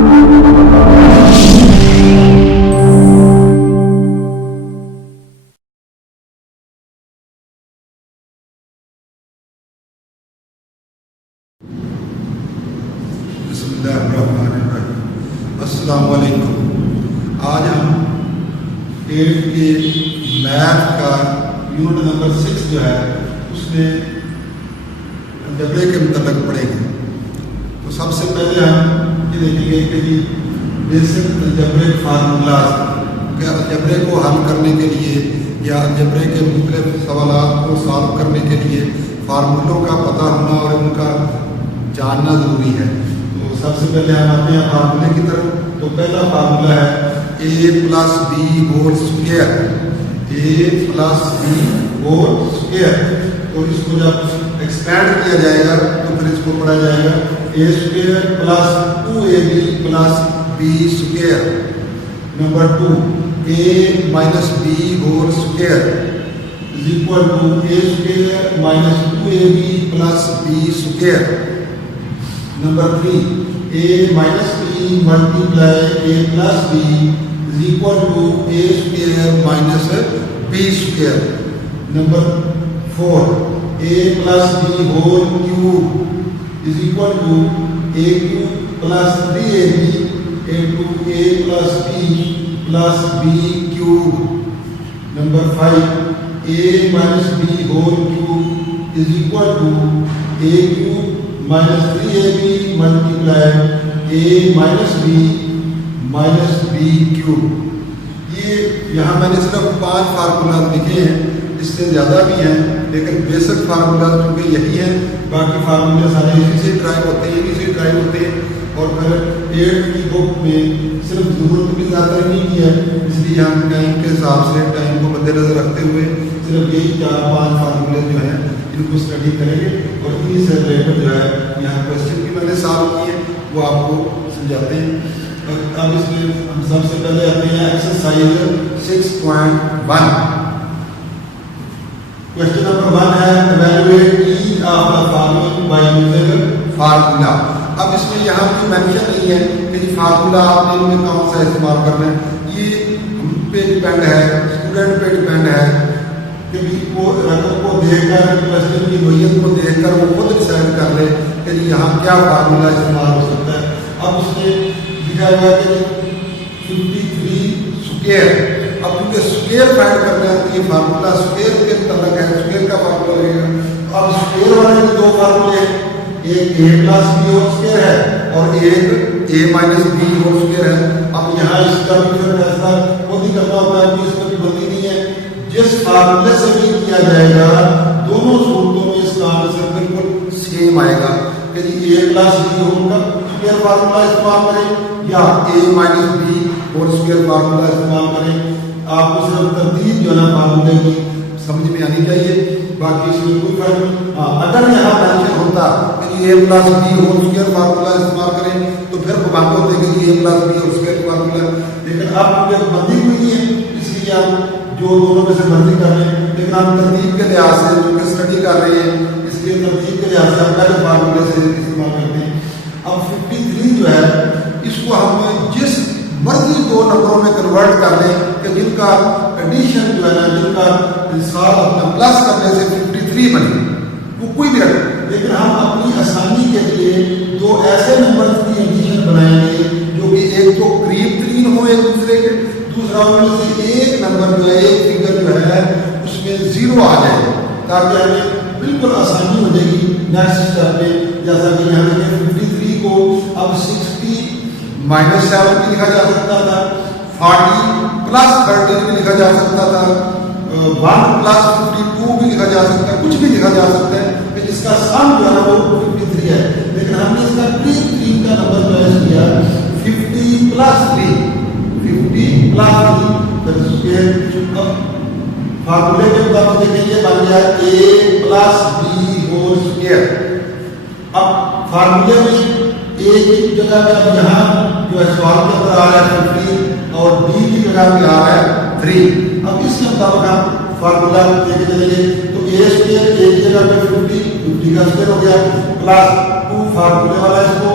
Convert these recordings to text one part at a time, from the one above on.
अस्सलाम वालेकुम। आज हम 8th के मैथ का यूनिट नंबर 6 जो है उसमें अलजेब्रे के मतलब पढ़ेंगे। तो सबसे पहले हम ये देखेंगे कि जी बेसिक अलजेब्रे फार्मूलाज, क्या अलजेब्रे को हल करने के लिए या अलजेब्रे के मुख्तलिफ सवालात को सॉल्व करने के लिए फार्मूलों का पता होना और उनका जानना ज़रूरी है। तो सबसे पहले हम आते हैं फार्मूले की तरफ। तो पहला फार्मूला है a plus B whole square, a plus B whole square. तो इसको जब एक्सपेंड किया जाएगा तो फिर इसको पढ़ा जाएगा a square plus 2ab plus b square. Number 2 a minus B whole square is equal to a square minus 2ab plus b square. Number 3 a minus b multiply a plus b is equal to a square minus b square. Number 4 a plus b whole cube is equal to a cube plus 3ab into a plus b plus b cube. Number 5 a minus b whole cube is equal to a cube minus 3ab multiply a minus b cube. ये यहाँ मैंने सिर्फ 5 formula लिखे हैं, इससे ज़्यादा भी हैं, लेकिन बेसिक फार्मूला क्योंकि यही है, बाकी फार्मूले सारे इसी से ड्राइव होते हैं, इसी से ड्राइव होते हैं। और फिर 8th की बुक में सिर्फ ज़रूरत भी ज़्यादा नहीं की है, इसलिए हम टाइम के हिसाब से टाइम को मद्देनजर रखते हुए सिर्फ यही 4-5 फार्मूले जो हैं इनको स्टडी करेंगे और इन्हीं से रिलेटेड जो है यहाँ क्वेश्चन भी मैंने सॉल्व किए वो आपको समझाते हैं। अब इसमें हम सबसे पहले आते हैं एक्सरसाइज 6.1। क्वेश्चन नंबर 1 है evaluate each of the following by using formula. अब इसमें यहाँ भी मेंशन नहीं है कि फार्मूला आपने इनमें कौन सा इस्तेमाल करना है, ये हम पे डिपेंड है, स्टूडेंट पे डिपेंड है कि वो रकम को देखकर क्वेश्चन की नोयत को देखकर वो खुद डिसाइड कर ले कि यहाँ क्या फार्मूला इस्तेमाल हो सकता है। अब उसने लिखा हुआ कि 53 स्क्वायर। अब क्योंकि स्क्वायर फाइंड करना है तो ये फार्मूला स्क्वायर के तलक है, स्क्वायर का फार्मूला लगेगा। अब स्क्वायर वाले के 2 फार्मूले, एक a plus B whole square है और एक a minus B whole square है। अब यहाँ इसका भी फिर फैसला खुद ही करना होता है कि इसमें कोई बंदी नहीं है। जिस फार्मूले से भी किया जाएगा दोनों सूरतों में इसका आंसर बिल्कुल सेम आएगा कि जी a प्लस बी होल का स्क्वायर फार्मूला इस्तेमाल करें या a minus B whole square formula इस्तेमाल करें। आपको सिर्फ तरतीब जो है ना फार्मूले की समझ में आनी चाहिए, बाकी इसमें कोई फर्क नहीं। हाँ, अगर यहाँ मेंशन होता कि a plus B whole square formula इस्तेमाल करें तो फिर बात होते कि a plus B whole square formula, लेकिन अब क्योंकि बंदी हुई नहीं है इसलिए आप जो दोनों में से बंदी कर रहे हैं। लेकिन हम तरतीब के लिहाज से जो कि स्टडी कर रहे हैं इसलिए तरतीब के लिहाज से हम पहले फार्मूले से इस्तेमाल करते हैं। अब 53 जो है इसको हम जिस मर्जी 2 नंबरों में कन्वर्ट कर लें कि जिनका एडिशन जो है ना, जिनका साथ अपना प्लस करने से 53 बने, वो कोई भी रखे। लेकिन हम अपनी आसानी के लिए 2 ऐसे नंबर की एडिशन बनाएंगे जो कि एक तो करीब तरीन हो एक दूसरे के, दूसरा उनमें से एक नंबर जो है, एक फिगर जो है उसमें 0 आ जाए ताकि हमें बिल्कुल आसानी हो जाएगी नेक्स्ट स्टेप पे। जैसा कि यहाँ पे 53 को अब 60 माइनस 7 भी लिखा जा सकता था, 40 प्लस 13 भी लिखा जा सकता था, 1 प्लस 52 भी लिखा जा सकता है, कुछ भी लिखा जा सकता है कि जिसका सम जो है वो 53 है। लेकिन हमने इसका करीब 3 का नंबर चॉइस किया 50 प्लस 3, 50 प्लस 3 फिर स्क्वायर। फार्मूले के मुताबिक देखिए बन गया a plus B whole square. अब फार्मूले में a की जगह पे अब यहाँ जो है सवाल के अंदर आ रहा है 50 और b की जगह पे आ रहा है 3। अब इसके मुताबिक हम फार्मूला देखे चलेंगे तो a स्क्वायर a की जगह पे 50 का स्क्वायर हो गया प्लस 2 फार्मूले वाला इसको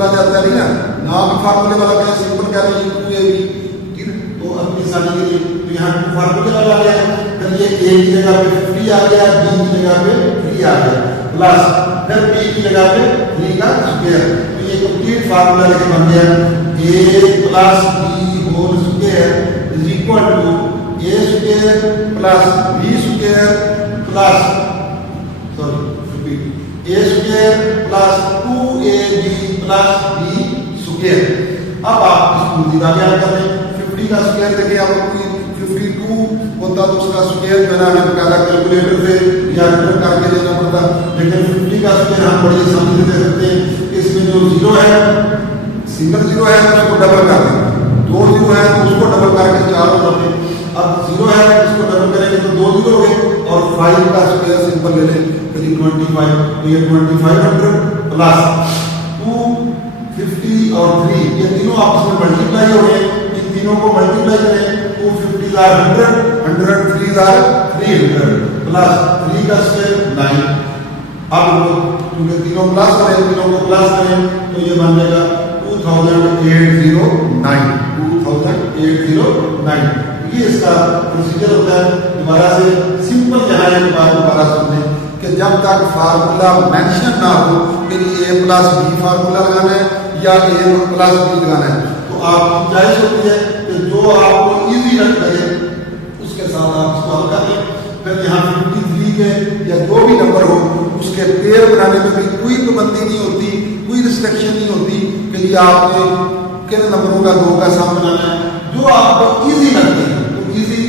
बोला जाता है ना, नाम भी फार्मूले वाला क्या सिंपल कह रहे हैं टू ए बी, ठीक है। तो अपनी आसानी के लिए तो यहाँ टू फार्मूले वाला आ गया, फिर ये ए की जगह पे 50 आ गया, बी की जगह पे 3 आ गया, प्लस फिर बी की जगह पे 3 का स्क्वायर। तो ये कंप्लीट फार्मूला लेके बन गया a plus B whole square is equal to a square plus b square plus a square plus 2ab plus b square. अब आप इस पूरी का ज्ञान कर लें। 50 का स्क्वायर देखिए, आपको 52 होता तो उसका स्क्वायर जो है हमें पहला कैलकुलेटर से या करके लेना पड़ता, लेकिन 50 का स्क्वायर हम बड़ी आसानी से दे सकते हैं। इसमें जो जीरो है, सिंगल जीरो है तो उसको डबल कर दें, 2 जीरो है तो उसको डबल करके 4 हो जाते हैं। अब जीरो है इसको डबल करेंगे तो 2 जीरो हो गए, और 5 का स्क्वायर सिंपल ले लें, करीब 25, तो ये 2500 प्लस 250 और 3, ये तीनों आपस में मल्टीप्लाई हो गए। इन तीनों को मल्टीप्लाई करें, 250 आर 100, 100 3 आर 300 प्लस 3 का स्क्वायर 9। अब क्योंकि तीनों प्लस करें, तीनों को प्लस करें तो ये बन जाएगा 2809। ये इसका प्रोसीजर होता है। दोबारा से सिंपल यहाँ एक बात दोबारा सुन लें कि जब तक फार्मूला मेंशन ना हो फिर a प्लस बी फार्मूला लगाना है या a प्लस बी लगाना है, तो आपकी चॉइस होती है कि जो आपको इजी लगे उसके साथ आप इसको हल कर लें। फिर यहाँ 53 के या जो भी नंबर हो उसके पेयर बनाने में भी कोई पाबंदी नहीं होती, कोई रिस्ट्रिक्शन नहीं होती कि ये आपने किन नंबरों का 2 का सम बनाना है। जो आपको इजी लगती है तो इजी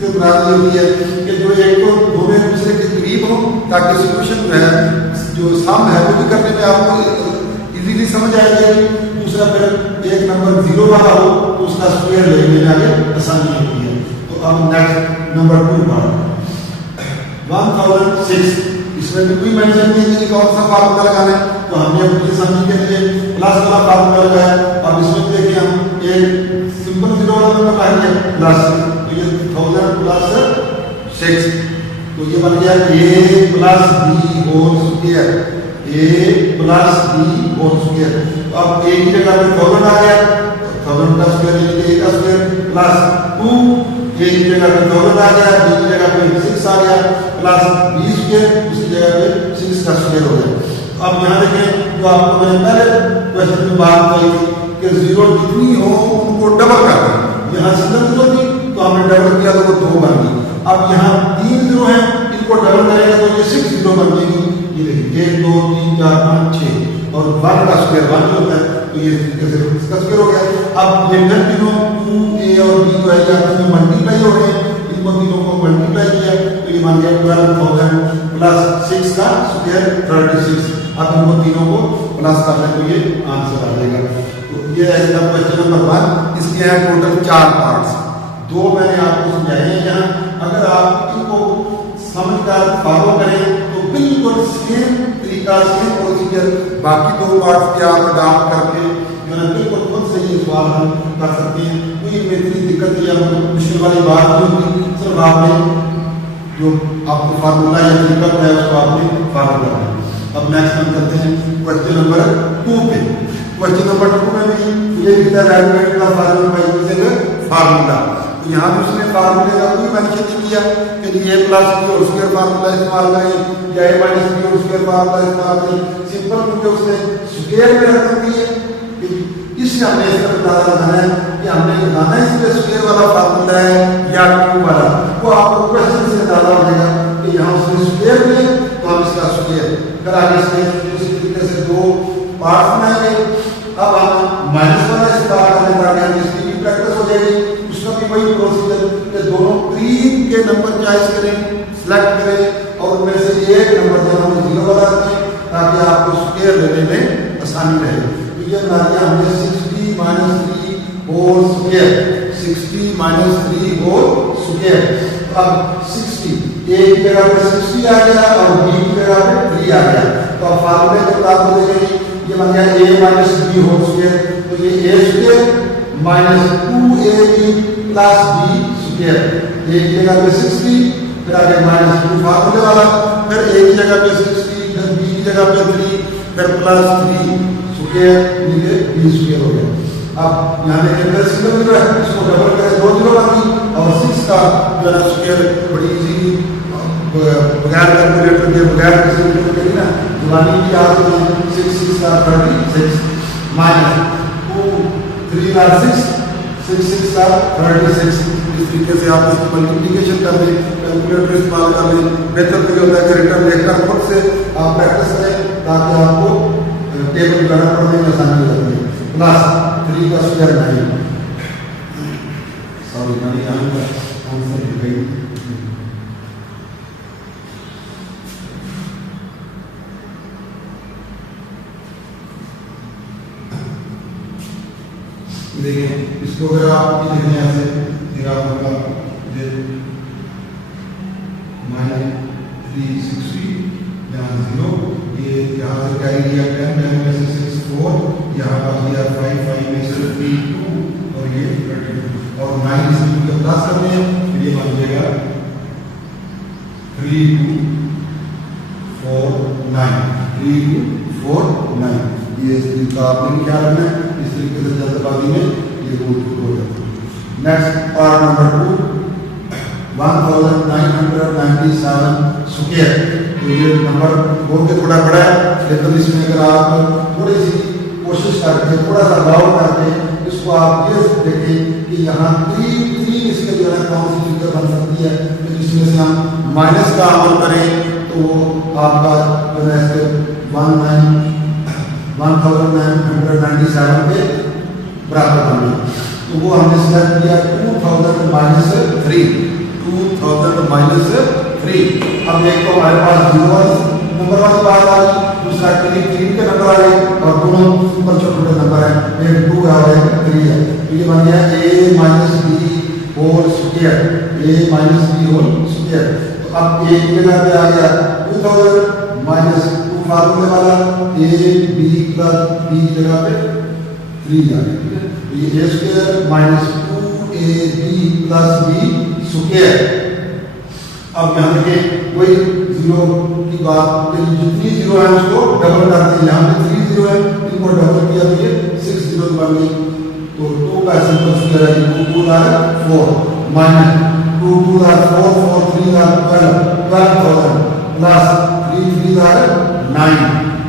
से बना देती है कि जो एक को दो में दूसरे के करीब हो, ताकि सॉल्यूशन जो है जो सम है वो भी करने में आपको इजीली समझ आ जाएगी। दूसरा फिर एक नंबर 0 वाला हो तो उसका स्क्वायर लेने में आगे आसानी होती है। तो अब नेक्स्ट नंबर 2 पर 1006, इसमें भी कोई मेंशन नहीं है कि कौन सा फार्मूला लगाना है, तो हमने अपनी आसानी के लिए प्लस वाला फार्मूला लगाया। अब इसमें देखिए हम एक सिंपल 0 वाला नंबर लगाएंगे प्लस, तो ये 1000 प्लस 6, तो ये बन गया a plus B whole square, a plus B whole square. तो अब a की जगह पे 1000 आ गया, 1000 का स्क्वायर यानी a का स्क्वायर प्लस 2, a की जगह पे 1000 आ गया, b की जगह पे 6 आ गया, प्लस b स्क्वायर उसकी जगह पे 6 का स्क्वायर हो गया। अब यहाँ देखें जो आपको मैंने पहले क्वेश्चन में बात कही थी कि 0 जितनी हो उनको डबल कर दें। यहाँ सिंगल 0 थी तो हमने डबल किया तो वो 2 बन गई। अब यहाँ 3 0 है, इनको डबल करेंगे तो ये 6 0 बन जाएगी। ये देखिए 1 2 3 4 5 6 और 1 का स्क्वायर 1 होता है, तो ये कैसे इसका स्क्वायर हो गया। अब ये तीनों 2a और b जो है आपस में मल्टीप्लाई हो गए, इनको तीनों को मल्टीप्लाई किया तो ये बन गया 12000 प्लस 6 का स्क्वायर 36। अब इनको तीनों को प्लस कर लें तो ये आंसर आ जाएगा। तो ये है इसका क्वेश्चन नंबर 1। इसके हैं टोटल 4 पार्ट्स, 2 मैंने आपको समझाए हैं। यहाँ अगर आप इनको समझकर फॉलो करें तो बिल्कुल सेम तरीका से प्रोसीजर बाकी 2 पार्ट्स के आप अडॉप्ट करके जो है बिल्कुल खुद से ये सवाल हल कर सकते हैं। कोई इनमें इतनी दिक्कत या मुश्किल वाली बात नहीं होती, सिर्फ आपने जो आपको फार्मूला या तरीका है उसको आपने फॉलो करना है। अब नेक्स्ट हम करते हैं क्वेश्चन नंबर 2 पे। क्वेश्चन नंबर 2 में भी ये लिखता है रेड का फार्मूला, तो यहाँ भी उसने फार्मूले का कोई मेंशन नहीं किया कि a प्लस बी और स्क्वायर फार्मूला इस्तेमाल करें या a माइनस बी और स्क्वायर फार्मूला इस्तेमाल करें। सिंपल क्योंकि उसने स्क्वायर में रकम दी है, इससे हमने इसका अंदाजा लगाना है कि हमने लगाना है इसमें स्क्वायर वाला फार्मूला है या क्यूब वाला। वो आपको क्वेश्चन से अंदाजा हो जाएगा कि यहाँ उसने स्क्वायर दिया तो हम इसका स्क्वायर फिर आगे इसमें उसी तरीके से 2 पार्ट्स बनाएंगे। अब हम माइनस वाला इस्तेमाल करने ताकि इसकी भी प्रैक्टिस हो जाएगी। उसका भी वही प्रोसीजर कि दोनों क्रीम के नंबर चॉइस करें, सिलेक्ट करें और उनमें से एक नंबर जो हम 0 वाला रखें ताकि आपको स्क्वायर लेने में आसानी रहे। तो ये बना दिया हमने 60 minus 3 whole square, 60 minus 3 whole square. अब 60 a की जगह पे 60 आ गया और b की जगह पे 3 आ गया, तो अब फार्मूले के मुताबिक देखेंगे ये बन गया a minus b whole square, तो ये a square minus 2ab plus b square. a की जगह पे 60 फिर आगे माइनस 2 फार्मूले वाला, फिर a की जगह पे 60 फिर b की जगह पे 3 फिर प्लस 3 स्क्वायर नीचे बी स्क्वायर हो गया। अब यहाँ देखिए सिंगल जीरो है, इसको डबल करें 2 जीरो बाकी, और 6 का जो है स्क्वायर बड़ी इजीली बगैर कैलकुलेटर के बगैर किसी के ना जुबानी की आदत है। 6 6 का 36 माइनस 2 3 का 6 6 6 का 36। इस तरीके से आप इसकी मल्टीप्लिकेशन कर लें, कैलकुलेटर इस्तेमाल कर लें। बेहतर तो ये होता है कि रिटर्न देखकर खुद से आप प्रैक्टिस करें ताकि आपको टेबल बनाना पड़ने में आसानी हो जाती है। प्लस 3 का स्क्वायर 9, सॉरी 9 यहाँ पर आंसर लिख गई। देखिए इसको अगर आप लिखने ऐसे फिर आपका -360 यहाँ 0, ये यहाँ से कैरी किया 10 10 में से 6 4, यहाँ पर दिया 5 5 में से 3 2 और ये 32 और 9 इसमें जब प्लस करते हैं फिर ये बन जाएगा 3 2 4 9 3 2 4 9। ये इस तरीका आपने क्या रखना है, इस तरीके से जल्दबाजी में ये रूल हो जाता है। Next part number 2 1997 square. तो ये नंबर बोल के थोड़ा बड़ा है, लेकिन इसमें अगर आप थोड़ी सी कोशिश करके थोड़ा सा गौर करके इसको आप ये देखें कि यहाँ 3 इसके जो है कौन सी फिगर बन सकती है। तो जिसमें से हम माइनस का अमल करें तो आपका जो है 1997 के बराबर बन गया। तो वो हमने सिलेक्ट किया 2000 - 3 2000 - 3। अब एक तो हमारे पास 0 नंबर वाली बात आ गई, दूसरा 3 के नंबर आ गए और दोनों सुपर छोटे नंबर है, एक 2 है और एक 3 है। तो ये बन गया a - b whole square, a - b whole square. तो अब एक जगह पे आ गया 2000 - 2 फार्मूले वाला, a b + b जगह पे 3 आ गया। तो ये a square - 2ab + b square. अब यहाँ देखिए वही 0 की बात, जितनी 0 है उसको डबल करते हैं। यहाँ पे 3 0 है, इनको डबल किया तो ये 6 0 बन गई। तो 2 का सिंपल स्क्वायर है 2 2 4 माइनस 2 2 4 4 3 12 12,000 प्लस 3 3 9।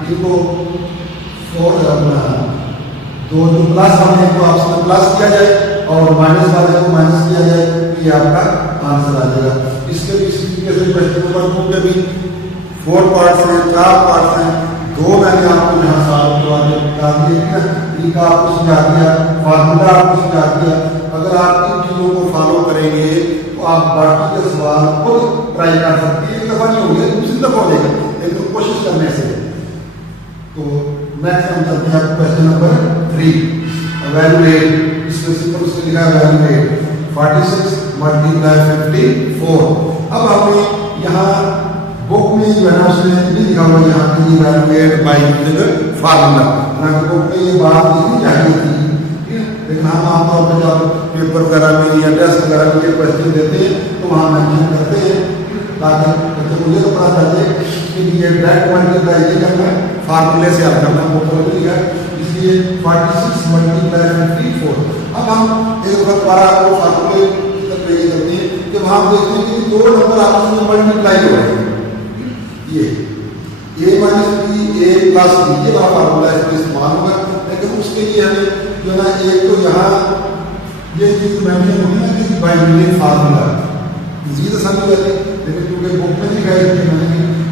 इनको 4 अपना दो प्लस हमने इनको आपसे प्लस किया जाए और माइनस वाले को माइनस किया जाए, तो ये आपका आंसर आ जाएगा। इसके भी इसी तरीके से क्वेश्चन नंबर 2 के भी 4 पार्ट्स हैं, 4 पार्ट्स हैं। 2 मैंने आपको यहाँ सॉल्व करवा दिया, तरीका आपको समझा दिया, फार्मूला आपको समझा दिया। अगर आप इन चीज़ों को फॉलो करेंगे तो आप बाकी के सवाल खुद ट्राई कर सकते हैं। एक दफ़ा नहीं होंगे, दूसरी दफ़ा हो जाएगा, लेकिन कोशिश करने से। तो नेक्स्ट हम चलते हैं क्वेश्चन नंबर 3 वैल्यूएट। इसमें सिंपल से लिखा है वैल्यूएट 46 × 54। अब हमने यहाँ बुक में जो है ना उसमें नहीं लिखा हुआ यहाँ की वैल्यूएट बाय यूजिंग फार्मूला, हालांकि बुक में ये बात लिखनी चाहिए थी, लेकिन हम आमतौर पर जब पेपर वगैरह में या टेस्ट वगैरह में ये क्वेश्चन देते हैं तो वहाँ मेंशन करते हैं ताकि मुझे तो पता चले कि ये डायरेक्ट मल्टीप्लाई नहीं करना है, फार्मूले से हल करना बुक में लिखा है। इसलिए 46 × 54। अब हम एक बार दोबारा आपको फार्मूले तक लेके चलते हैं कि वहाँ देखते हैं कि 2 नंबर आपस में मल्टीप्लाई हो रहे हैं। ये a - b a + b ये वाला फार्मूला इसमें इस्तेमाल होगा, लेकिन उसके लिए हमें जो ना एक तो यहाँ ये चीज़ मेंशन होगी ना कि बाय यूजिंग फार्मूला मजीद आसान हो जाती है, लेकिन क्योंकि बुक में लिखा है कि मैंने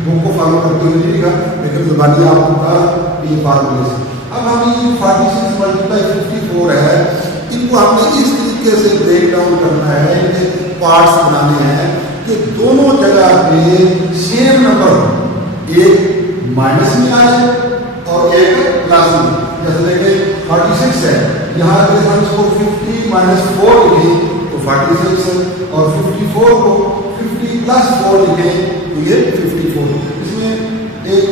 बुक को फॉलो करते हुए नहीं लिखा, लेकिन जुबानी आपको कहा कि ये फार्मूले से। अब हम ये 46 × 54 है, इनको हमने इस तरीके से ब्रेक डाउन करना है, इनके पार्ट्स बनाने हैं कि दोनों जगह पे सेम नंबर हो, एक माइनस में आए और एक प्लस में। जैसे देखें 46 है, यहाँ अगर हम इसको 50 - 4 लिखें तो 46 है, और 54 को 50 + 4 लिखें तो ये 54। इसमें एक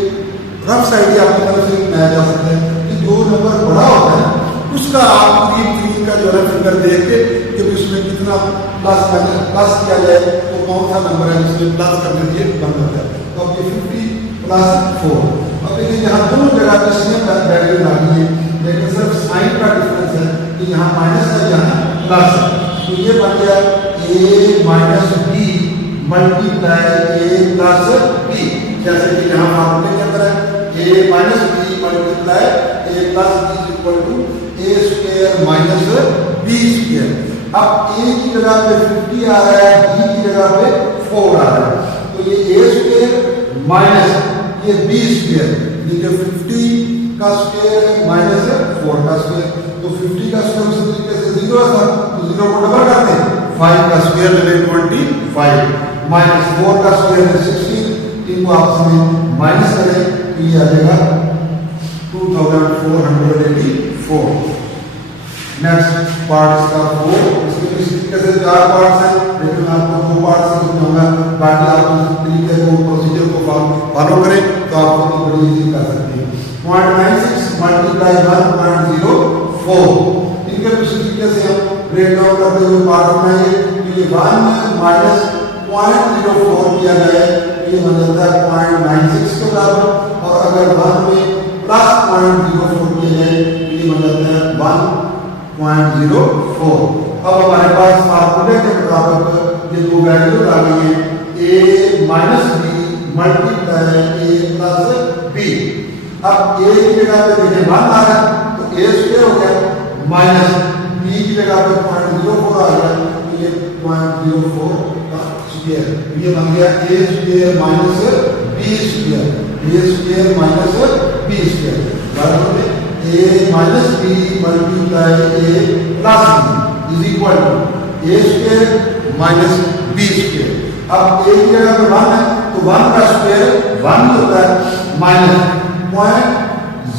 रफ आइडिया आपकी तरफ से बनाया जा सकता है कि जो नंबर बड़ा होता है उसका आप 3 का जो है फिगर देख के कि उसमें कितना प्लस किया जाए तो कौन सा नंबर है जिसमें प्लस करने के लिए बन जाता है। तो अब ये 50 + 4। अब देखिए यहाँ दोनों जगह पे सेम वैल्यू लानी है, लेकिन सिर्फ साइन का डिफरेंस है कि यहाँ माइनस है, यहाँ प्लस है। तो ये बन गया a minus B multiply a plus B, जैसे कि यहाँ फॉर्मूले के अंदर है a minus B multiply a plus B is equal to a square minus b square. अब a की जगह पे 50 आ रहा है, b की जगह पे 4 आ रहा है, तो ये a स्क्वायर माइनस ये b स्क्वायर, ये 50 का स्क्वायर है माइनस 4 का स्क्वायर, तो 50 का स्क्वायर उसी तरीके से 0 था, तो 0 को डबल करते हैं, 5 का स्क्वायर ले 25 माइनस 4 का स्क्वायर है 16, इनको आपस में माइनस करें तो ये आ जाएगा 2484। नेक्स्ट पार्ट इसका 4, इसके इस तरीके से 4 पार्ट्स हैं, लेकिन आपको 2 पार्ट से समझाऊंगा, बाकी आप इस तरीके को प्रोसीजर को फॉलो करें तो आप बहुत बड़ी इजी कर सकते हैं। 0.96 मल्टीप्लाई 1.04, इनके दूसरे तरीके से हम ब्रेक डाउन करते हुए पार्ट बनाएंगे, तो ये 1 माइनस 0.04 किया जाए तो ये बन जाता है 0.96 के बराबर, और अगर 1 में प्लस 0.04 किया जाए तो ये बन जाता है 1.04। अब हमारे पास फार्मूले के मुताबिक ये दो वैल्यू आ गई है, a minus B multiply a plus B. अब a की जगह पे देखिए 1 आ रहा है तो a स्क्वायर हो गया, माइनस b की जगह पे 0.04 आ गया तो ये 0.04 का स्क्वायर, ये बन गया a square minus b square, a square minus b square बराबर में a minus b multiply a plus b is equal to a square minus b square. अब a की जगह पे 1 है तो 1 का स्क्वायर 1 होता है, माइनस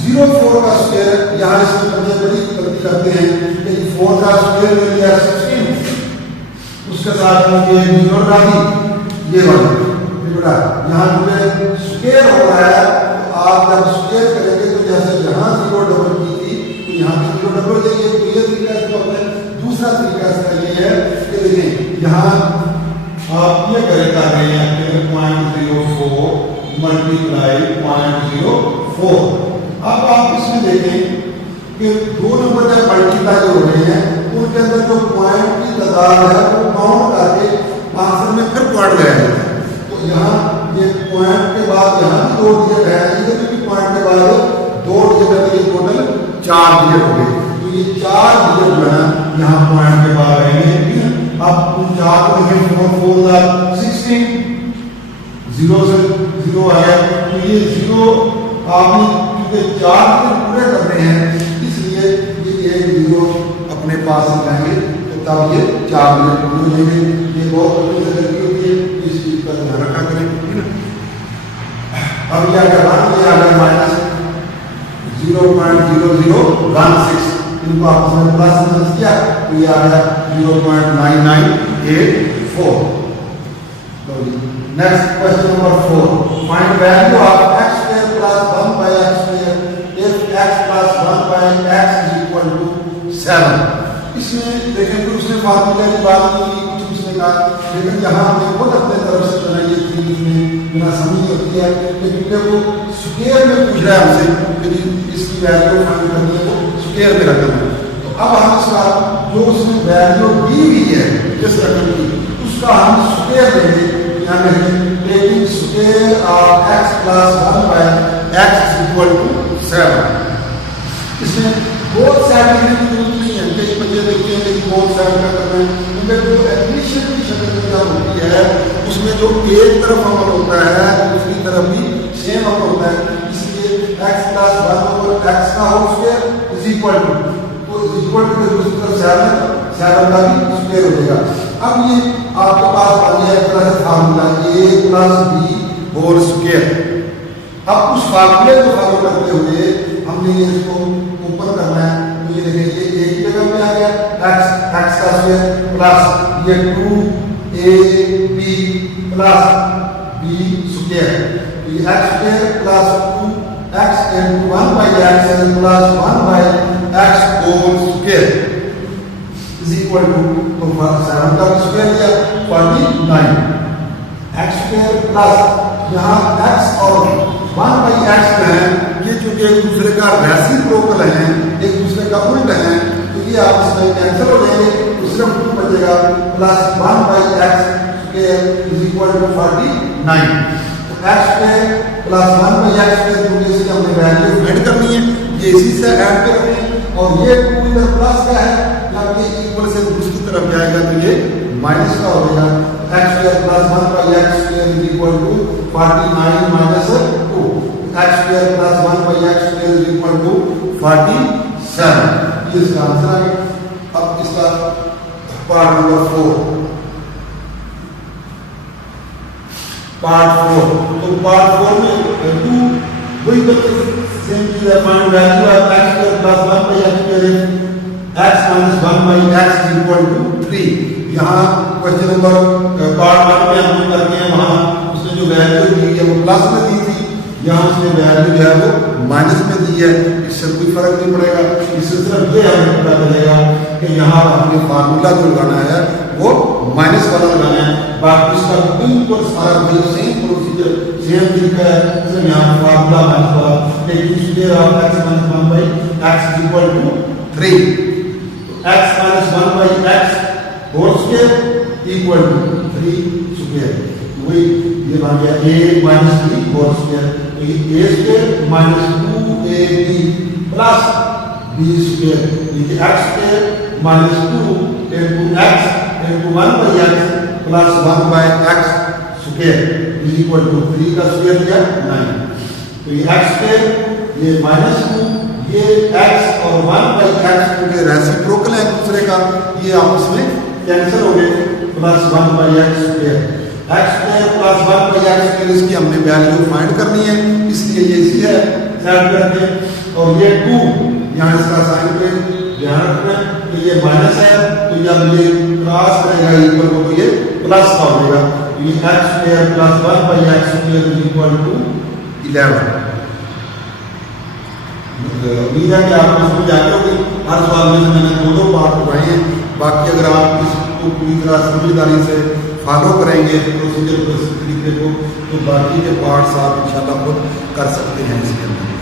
0.04 का स्क्वायर, यहाँ इसमें बच्चे बड़ी गलती करते हैं कि 4 का स्क्वायर ले लिया 16, उसके साथ में ये 0 डाली, ये वाला बेटा यहाँ जो स्क्वायर हो रहा है, तो आप जब स्क्वायर करेंगे तो जैसे यहाँ 0 डबल की थी तो यहाँ पे 0 डबल देंगे, तो ये तरीका इसको अपने दूसरा तरीका इसका ये है कि देखिए यहाँ आप ये कर रहे हैं 0.04 मल्टीप्लाई 0.04। अब आप इसमें देखें कि दो नंबर जब मल्टीप्लाई हो रहे हैं उनके अंदर जो पॉइंट की तादाद है वो काउंट करके आंसर में फिर पॉइंट लगाया जाता है। तो यहाँ ये पॉइंट के बाद यहाँ भी 2 डिजिट है, इधर भी पॉइंट के बाद 2 डिजिट है, तो ये टोटल 4 डिजिट हो गए, तो ये 4 डिजिट जो है यहाँ पॉइंट के बाद रहेंगे। अब 4 को देखें 4 4 16, 0 से 0 आया, तो ये 0 आपने क्योंकि 4 दिन पूरे करने हैं इसलिए ये 1 0 अपने पास लाएंगे, तो तब ये 4 मिनट पूरे हो जाएंगे। ये बहुत अच्छी से गलती होती है, इस चीज का ध्यान रखा करें। अब ये अगर ये अगर माइनस 0.0016 इनको आपस में प्लस माइनस किया तो ये आ गया 0.9984। Next question number 4, find value of x square plus 1 by x square if x plus 1 by x is equal to 7। इसमें देखें कि उसने फार्मूले की बात की, कुछ उसने कहा, लेकिन यहाँ हमने खुद अपने तरफ से बनाई थी, इसमें बिना समझ होती है, लेकिन वो स्क्वायर में पूछ रहा है हमसे कि इसकी वैल्यू फाइंड करनी है, वो स्क्वायर में रखना है। तो अब हम इसका जो उसने वैल्यू दी हुई है जिस रकम की उसका हम स्क्वायर लेंगे, taking square of x plus 1 by x is equal to 7। इसमें बोथ साइड लिखने की जरूरत नहीं है, कई बच्चे देखते हैं कि बोथ साइड का करना है, उनमें जो एडमिशन की शक्ल में क्या होती है उसमें जो एक तरफ अमल होता है दूसरी तरफ भी सेम अमल होता है, इसलिए x प्लस 1 ओवर x का whole square is equal to, तो इक्वल टू दूसरी तरफ 7 का भी स्क्वायर हो जाएगा। अब ये आपके पास बन गया एक तरह से formula a plus B whole square. अब उस फार्मूले को फॉलो करते हुए हमने ये इसको ऊपर करना है, तो ये देखिए ये a की जगह पे आ गया x का स्क्वायर प्लस ये 2ab प्लस b स्क्वायर, तो ये x square plus 2x into 1 by x plus 1 by x whole square is equal to, तो 7 का स्क्वायर दिया 49 x स्क्वायर प्लस यहाँ x और 1/x है, ये चूंकि एक दूसरे का रेसिप्रोकल है, एक दूसरे का उल्ट है, तो ये आपस में कैंसिल हो जाएंगे, तो सिर्फ 2 बचेगा plus 1/x square is equal to 49। तो x square plus 1/x square क्योंकि इसकी हमने वैल्यू ऐड करनी है, ये इसी से ऐड करनी है, और ये 2 इधर प्लस का है, जब ये इक्वल से दूसरी तरफ जाएगा तो ये माइनस का हो जाएगा। x square plus 1/x square is equal to 49 minus 2, x square plus 1/x square is equal to 47। ये इसका आंसर है। अब इसका पार्ट नंबर 4, पार्ट 4, तो पार्ट 4 में 2 वही तो सेम चीज है, find value of x square plus 1/x square x minus 1/x is equal to 3। यहाँ क्वेश्चन नंबर पार्ट 1 में हमने करके हैं, वहाँ उसने जो वैल्यू दी है वो प्लस में दी थी, यहाँ उसने वैल्यू जो है वो माइनस में दी है, इससे कोई फर्क नहीं पड़ेगा। इससे सिर्फ ये हमें पता चलेगा कि यहाँ हमने फार्मूला जो लगाना है वो माइनस वाला लगाना है, बाकी इसका बिल्कुल सारा वही सेम प्रोसीजर सेम तरीका है, सिर्फ यहाँ फार्मूला माइनस वाला square of x minus 1/x is equal to 3, x minus 1/x whole square equal to 3 square, वही ये बन गया a minus b whole square, तो ये a square minus 2ab plus b square, ये x square minus 2 into x into 1/x plus 1/x square is equal to 3 का square दिया 9। तो ये x स्क्वायर, ये माइनस 2, ये x और 1/x क्योंकि रेसिप्रोकल है दूसरे का, ये आपस में कैंसिल हो गए, plus 1/x square, x square plus 1/x square, इसकी हमने वैल्यू फाइंड करनी है, इसलिए ये इसी है सेट करके, और ये 2 यहाँ इसका साइन पे ध्यान रखना कि ये माइनस है, तो जब ये क्रॉस करेगा इक्वल को तो ये प्लस का हो जाएगा, ये x square plus 1/x square is equal to 11। उम्मीद है कि आपको समझ आ गई होगी। हर सवाल में से मैंने 2-2 पार्ट उठाए हैं, बाकी अगर आप इसको पूरी तरह समझदारी से फॉलो करेंगे प्रोसीजर को, इस तरीके को, तो बाकी के पार्ट्स आप इंशाल्लाह खुद कर सकते हैं इसके अंदर।